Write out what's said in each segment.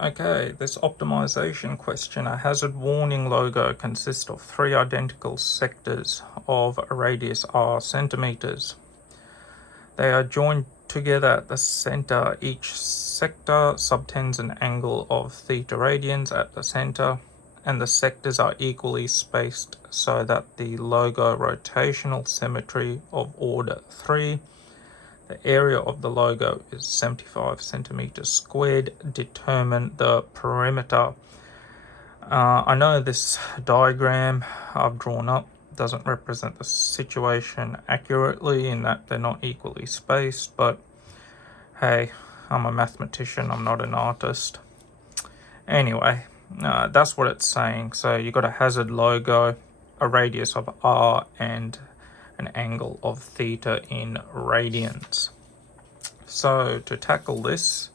Okay, this optimization question, a hazard warning logo consists of three identical sectors of a radius r centimeters. They are joined together at the center. Each sector subtends an angle of theta radians at the center, and the sectors are equally spaced so that the logo rotational symmetry of order 3. The area of the logo is 75 centimeters squared. Determine the perimeter. I know this diagram I've drawn up doesn't represent the situation accurately in that they're not equally spaced, but hey, I'm a mathematician, I'm not an artist. Anyway, that's what it's saying. So you got a hazard logo, a radius of r, and an angle of theta in radians. So to tackle this,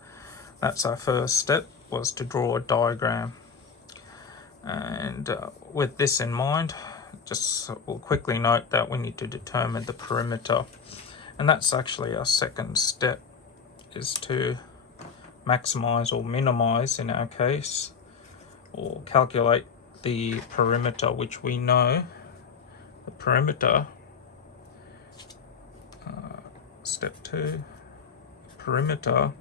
that's our first step, was to draw a diagram. And with this in mind, just we'll quickly note that we need to determine the perimeter. And that's actually our second step, is to maximize or minimize, in our case, or calculate the perimeter, which we know the perimeter, step 2, perimeter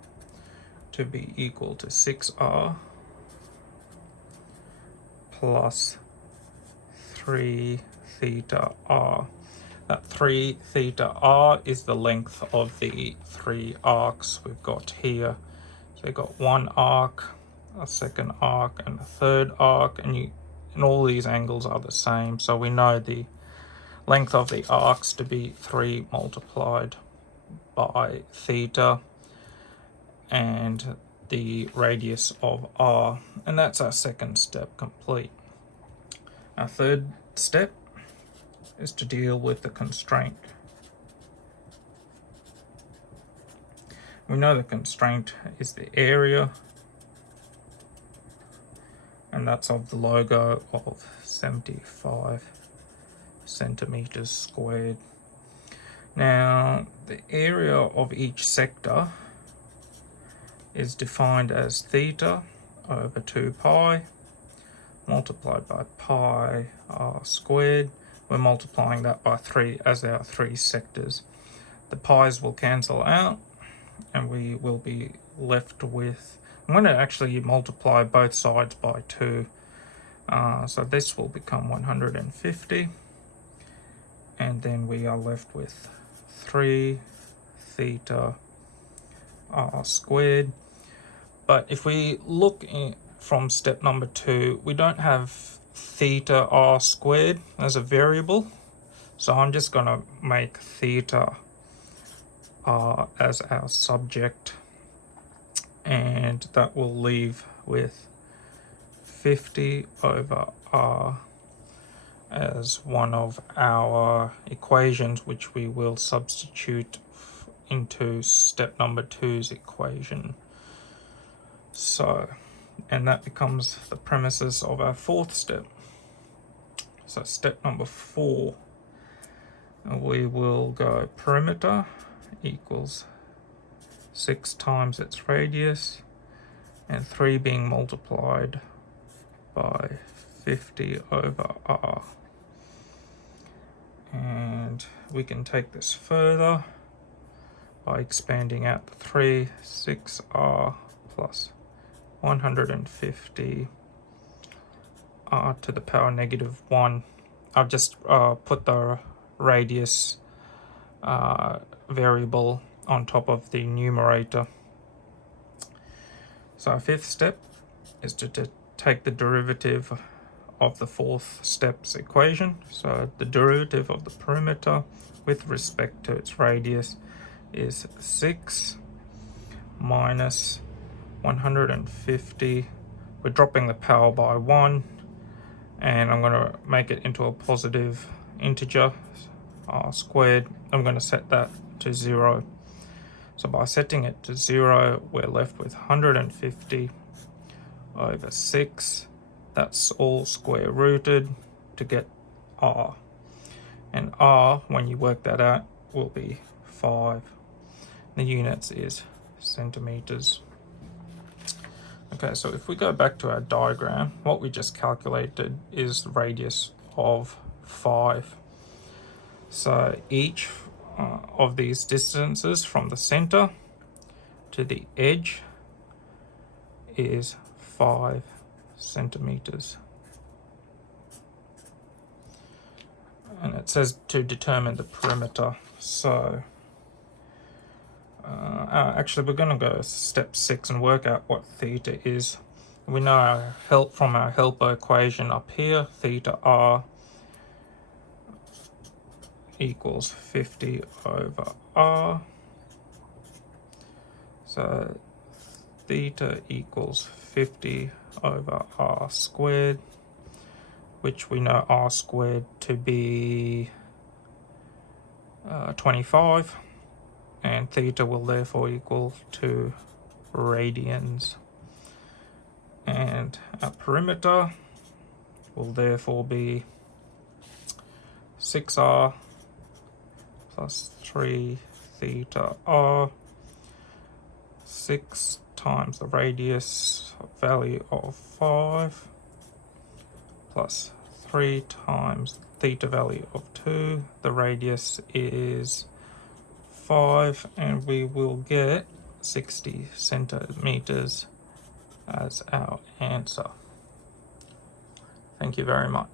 to be equal to 6r plus 3 theta r. That 3 theta r is the length of the three arcs we've got here. So we've got one arc, a second arc, and a third arc, and all these angles are the same. So we know the length of the arcs to be 3 multiplied by theta, and the radius of r, and that's our second step complete. Our third step is to deal with the constraint. We know the constraint is the area, and that's of the logo of 75 centimeters squared. Now, the area of each sector is defined as theta over 2 pi multiplied by pi r squared. We're multiplying that by 3 as our 3 sectors. The pi's will cancel out, and we will be left with, I'm going to actually multiply both sides by 2. So this will become 150, and then we are left with 3 theta r squared. But if we look from step number 2, we don't have theta r squared as a variable, so I'm just going to make theta r as our subject, and that will leave with 50 over r as one of our equations, which we will substitute into step number 2's equation. So, and that becomes the premises of our fourth step. So step number 4, we will go perimeter equals 6 times its radius, and 3 being multiplied by 50 over r. And we can take this further by expanding out the 3, 6r plus 150 r to the power negative 1. I've just put the radius variable on top of the numerator. So our fifth step is to take the derivative of the fourth step's equation. So the derivative of the perimeter with respect to its radius is 6 minus 150. We're dropping the power by 1, and I'm going to make it into a positive integer, r squared. I'm going to set that to 0. So by setting it to 0, we're left with 150 over 6. That's all square rooted to get r. And r, when you work that out, will be 5. The units is centimeters. Okay, so if we go back to our diagram, what we just calculated is the radius of 5. So each of these distances from the center to the edge is 5 centimeters. And it says to determine the perimeter. So actually we're going to go step 6 and work out what theta is. We know our help from our helper equation up here, theta r equals 50 over r. So theta equals 50 over r squared, which we know r squared to be 25, and theta will therefore equal to radians. And our perimeter will therefore be 6r plus 3 theta r, 6 times the radius value of 5 plus 3 times theta value of 2. The radius is 5, and we will get 60 centimeters as our answer. Thank you very much.